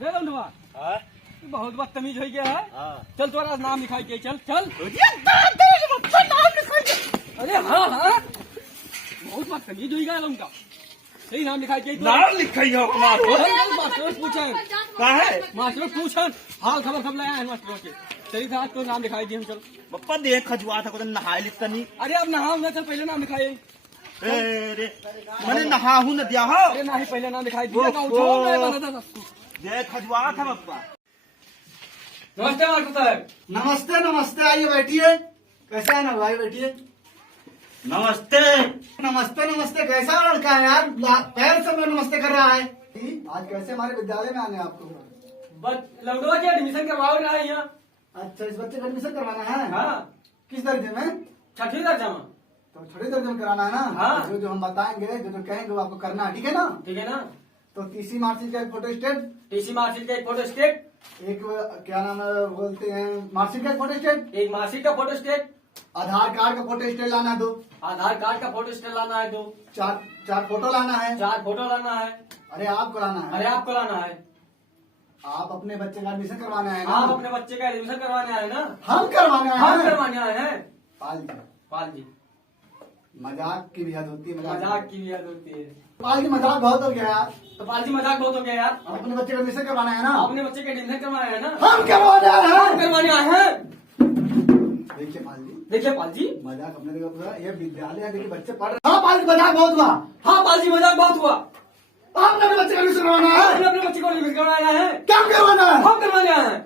रे लौंडवा हाँ? तू बहुत बदतमीज हो गया है। हाँ। चल तुम्हारा नाम लिखाई के चल चल। नाम लिखाई दे। अरे हाँ हाँ बहुत बदतमीज हो गया लौंडा। सही नाम लिखाई के नाम लिखाई हो मास्टर पूछे का है मास्टर पूछन हाल खबर सब लाया है मास्टर के। सही था तो नाम लिखाई दी हम चल। पप्पा देख खजुआ था नहाए लिखता नहीं। अरे अब नहाओ ना चल पहले नाम लिखाई। अरे मैंने नहाहू न दिया हो। अरे नहीं पहले नाम लिखाई दिया देख खजुआ था पप्पा। नमस्ते मास्टर साहब। नमस्ते नमस्ते, आइए बैठिए। कैसे है ना भाई, बैठिए। नमस्ते। नमस्ते नमस्ते, कैसा लड़का है यार, पैर से मैं नमस्ते कर रहा है। आज कैसे हमारे विद्यालय में आने आपको? लौंडवा के एडमिशन करवाओ रहा है यहाँ। अच्छा, इस बच्चे का एडमिशन करवाना है? हाँ। किस दर्जे में? छठी दर्जा में। तो छठे दर्जे में कराना है ना? हाँ। जो जो हम बताएंगे, जो जो कहेंगे वो आपको करना है, ठीक है ना? ठीक है ना। तो तीसरी मार्कशीट का एक फोटो स्टेट, टीसी मार्कशीट का एक फोटो स्टेट, एक क्या नाम है बोलते हैं, मार्कशीट का एक फोटो स्टेट, एक मार्कशीट का फोटो स्टेट, आधार कार्ड का फोटो स्टेट लाना है 2, आधार कार्ड का फोटो स्टेट लाना है 2, चार फोटो लाना है। 4 फोटो लाना है। अरे आपको लाना है? अरे आपको लाना है। आप अपने बच्चे का एडमिशन करवाना है ना? आप अपने बच्चे का एडमिशन करवाने आए ना। हम करवाने आए हम हैं। करवाने आए हैं। पाल जी, पाल जी मजाक की भी हद होती है। मजाक की भी हद होती है। पाल जी मजाक बहुत हो गया यार। तो पाल जी मजाक बहुत हो गया यार। आप अपने बच्चे का एडमिशन करवाना है ना? अपने बच्चे का एडमिशन करवाए है ना। हम करवाने आए हम हैं। करवाने आए हैं। देखिए पाल जी, देखिए पाल जी। मजाक अपने जगह पूरा, ये विद्यालय है, देखिए बच्चे पढ़ रहे। हाँ पाल जी, मजाक बहुत हुआ। हाँ पाल जी मजाक बहुत हुआ। आपने अपने बच्चे का एडमिशन करवाना है? हमने अपने बच्चे को एडमिशन करवाने आए हैं। क्या करवाना है? हम करवाने आए हैं।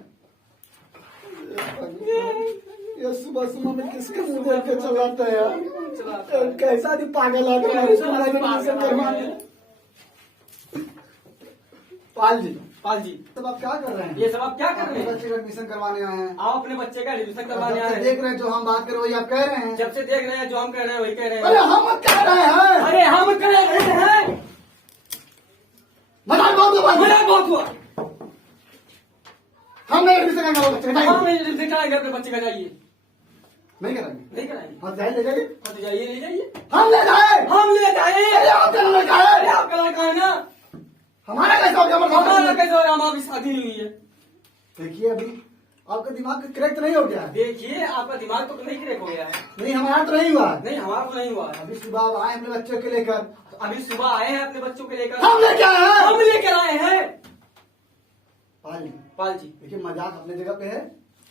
ये सुबह सुबह में किसके मुंह देख के चलाता है यार, कैसा भी पागल आदमी है, इसको एडमिशन करवाने। पाल जी, पाल जी तब आप क्या कर रहे हैं? ये सब आप क्या कर अपने रहे हैं? बच्चे का एडमिशन करवाने आए हैं। आप अपने बच्चे का एडमिशन करवाने जब आए से हैं। देख रहे हैं, जो हम बात कर रहे वही आप कह रहे हैं। जब से देख रहे हैं जो हम कह रहे हैं वही कह रहे अरे हैं। हम कह रहे हैं। अरे हम कह रहे हैं। मजाक बहुत हुआ। मजाक बहुत हुआ। हम नहीं एडमिशन करेंगे वो बच्चे का। हम एडमिशन कराएंगे अपने बच्चे का। जाइए। नहीं करेंगे। नहीं कराएंगे। हाँ जाइए, ले जाइए। हाँ तो जाइए ले जाइए। हम ले जाए। हम ले जाए। अरे आपका लड़का अरे है, आपका लड़का है ना। हमारा कैसा हो गया? हमारा कैसे हो रहा? हमारी शादी नहीं हुई है। देखिए अभी आपका दिमाग करेक्ट नहीं हो गया है। देखिए आपका दिमाग तो नहीं क्रेक हो गया है। नहीं, हमारा तो नहीं हुआ है। नहीं हमारा तो नहीं हुआ है। अभी सुबह आप आए अपने बच्चों के लेकर। अभी सुबह आए हैं अपने बच्चों को लेकर। हम लेके आए हैं। हम लेकर आए हैं। पाल जी, पाल जी देखिए मजाक अपने जगह पे है,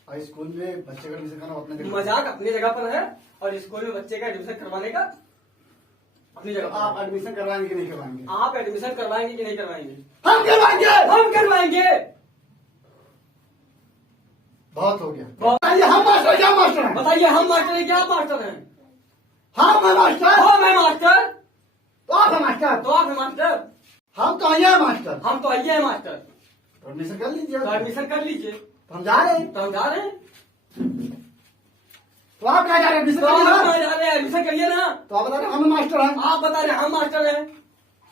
और स्कूल में बच्चे का एडमिशन करना अपने जगह पे। मजाक अपनी जगह पर है और स्कूल में बच्चे का एडमिशन करवाने का अपनी जगह आप पर। एडमिशन करवाएंगे कि नहीं करवाएंगे? आप एडमिशन करवाएंगे कि नहीं करवाएंगे? हम करवाएंगे। हम करवाएंगे। बहुत हो गया। बहुत- बताइए हम मास्टर क्या मास्टर हैं? बताइए हम मास्टर हैं क्या मास्टर हैं? हम है मास्टर। हम है मास्टर तो आप है मास्टर। तो आप है मास्टर। हम तो आइए हैं मास्टर। हम तो आइए हैं मास्टर। तो एडमिशन कर लीजिए। तो एडमिशन कर लीजिए। तो हम जा रहे हैं। तो हम जा रहे हैं। तो आप क्या जा रहे हैं? एडमिशन तो करिए हम ना। जा रहे हैं एडमिशन करिए ना। तो आप बता रहे हैं हम मास्टर हैं। आप बता रहे हैं हम मास्टर हैं।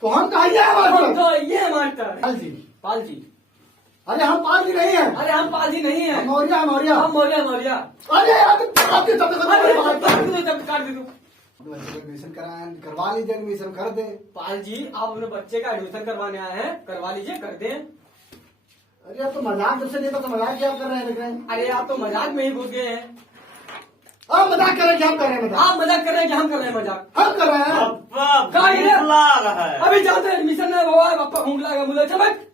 तो हम तो आइए हैं हम मास्टर। तो आइए हैं मास्टर। पाल जी, पाल जी अरे हम पाल जी नहीं है। अरे हम पाल जी नहीं है। मौर्या मौर्या। हम मौर्या मौर्या। अरे यार आपके शब्द को अरे बात कर। जब काट दे दूं। बच्चे को एडमिशन कराएं, करवा लीजिए, एडमिशन कर दे। पाल जी आप अपने बच्चे का एडमिशन करवाने आए हैं, करवा लीजिए, कर दें। अरे आप तो मजाक जब से नहीं तो मजाक क्या कर रहे हैं? देख रहे हैं अरे आप तो मजाक में ही घुस गए हैं। आप मजाक कर रहे हैं कि हम कर रहे हैं? मजाक आप मजाक कर रहे हैं कि हम कर रहे हैं मजाक? हम कर रहे हैं। पप्पा गाड़ी है। भूख लगा है। अभी जाते एडमिशन नहीं हुआ है, पापा भूख लगा मुझे चमक।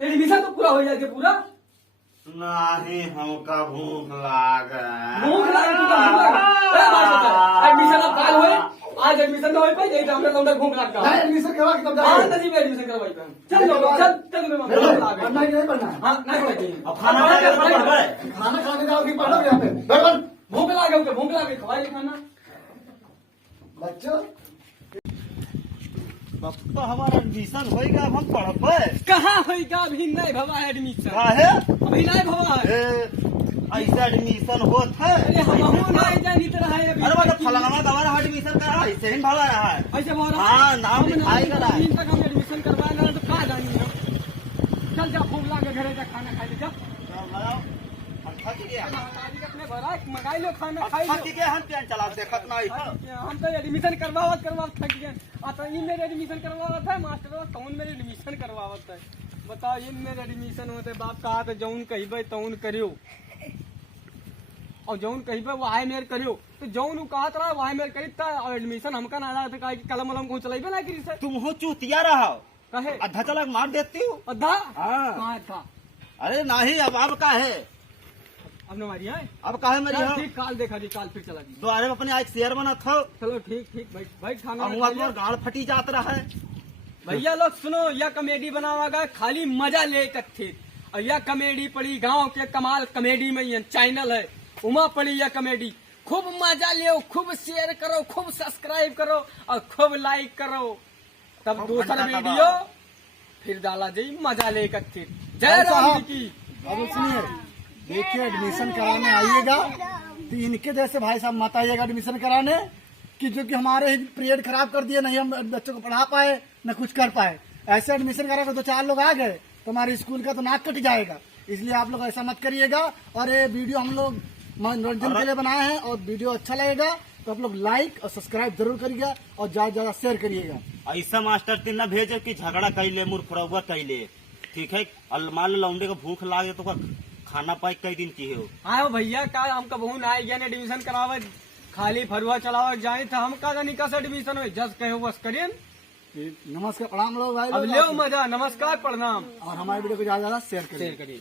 एडमिशन तो पूरा हो जाएगा पूरा। नहीं हमका भूख लगा। भूख लगा एडमिशन अब काल हुए। आज एडमिशन न हो पाए यही तो हमने लौंडा भूख लगा। नहीं एडमिशन करवा के तब हाँ जाएंगे। नजीब एडमिशन करवाई पे चल लो चल चल मैं भूख लगा गई। पढ़ना है कि नहीं पढ़ना है? हाँ नहीं पढ़ाई। अब खाना खा के तो पढ़बे। खाना खाने जाओगे पढ़ोगे यहाँ पे? बैठ बैठ। भूख लगा उनके भूख लगा खवाई खाना। बच्चों पप्पा हमारा एडमिशन होएगा अब हम पढ़बे। कहाँ होगा अभी नहीं भवा है एडमिशन। काहे? अभी नहीं भवा है। ऐसा एडमिशन होत है। अरे हम नहीं जानी तरह है अभी। अरे मतलब फलाना दवा एडमिशन करा है, ऐसे ही भरा रहा है। ऐसे बोल रहा हाँ, नाम लिखाई करा है। तक हम एडमिशन करवाए ना तो कहाँ जानी हम। चल जा भूख लगा घरे जा खाना खा ले जा। थक गया। अपने भरा मंगाई लो खाना खाई लो। थक गया हम ट्रेन चला देखत नहीं है। हम तो एडमिशन करवावत थक गए। आ तो ई मेरे एडमिशन करवावत है मास्टर कौन मेरे एडमिशन करवावत है। बताओ ये मेरे एडमिशन होते बाप कहा तो जौन कहिबे तौन करियो और जौन कहिबे वहां मेरे करियो तो जौन उ कहत रहा वहां मेरे करी और एडमिशन हमका ना आया तो कहा कि कलम वलम को चलाइबे ना करी से तुम हो चूतिया रहा कहे आधा तलाक मार देती हो। अद्धा हाँ। कहाँ था अरे नहीं अब का है, अब न मारी है अब का है मेरी चल हो। ठीक काल देखा जी काल फिर चला जी द्वारे में अपने आज शेयर बना था चलो ठीक ठीक भाई भाई खाना और खा तुम्हार लिया। गाड़ फटी जात रहा है। भैया लोग सुनो यह कॉमेडी बनावा गया खाली मजा ले इकट्ठे और यह कॉमेडी पड़ी गांव के कमाल कॉमेडी में ये चैनल है उमा पड़ी यह कॉमेडी खूब मजा ले खूब शेयर करो खूब सब्सक्राइब करो और खूब लाइक करो तब खूब दूसरा घंटा वीडियो दबाओ। फिर डाला जाई मजा ले इकट्ठे जय भाई राम साहब, जी की अब सुनिए, देखिए एडमिशन कराने आइएगा तो इनके जैसे भाई साहब मत आइएगा एडमिशन कराने कि जो कि हमारे ही पीरियड खराब कर दिए, नहीं हम बच्चों को पढ़ा पाए न कुछ कर पाए। ऐसे एडमिशन करा तो 4 लोग आ गए तो हमारे स्कूल का तो नाक कट जाएगा। इसलिए आप लोग ऐसा मत करिएगा। और ये वीडियो हम लोग मनोरंजन के लिए बनाए हैं और वीडियो अच्छा लगेगा तो आप लोग लाइक और सब्सक्राइब जरूर करिएगा और ज्यादा ज्यादा शेयर करिएगा। ऐसा मास्टर तीन न भेजे कि झगड़ा कैले मूर्खरौआ कैले, ठीक है। और मान लो लौंडे को भूख लागे तो ओकर खाना पाई कई दिन की हो। आयो भैया का हम कबहू ना आए एडमिशन करावे खाली फरुआ चलावे जाए तो हम का जानी कैसे एडमिशन हो जस कहो बस करिए नमस्कार, प्रणाम लोग भाई अब लोग। ले मजा नमस्कार प्रणाम और हमारे वीडियो को ज्यादा से ज्यादा शेयर करिए। शेयर करिए।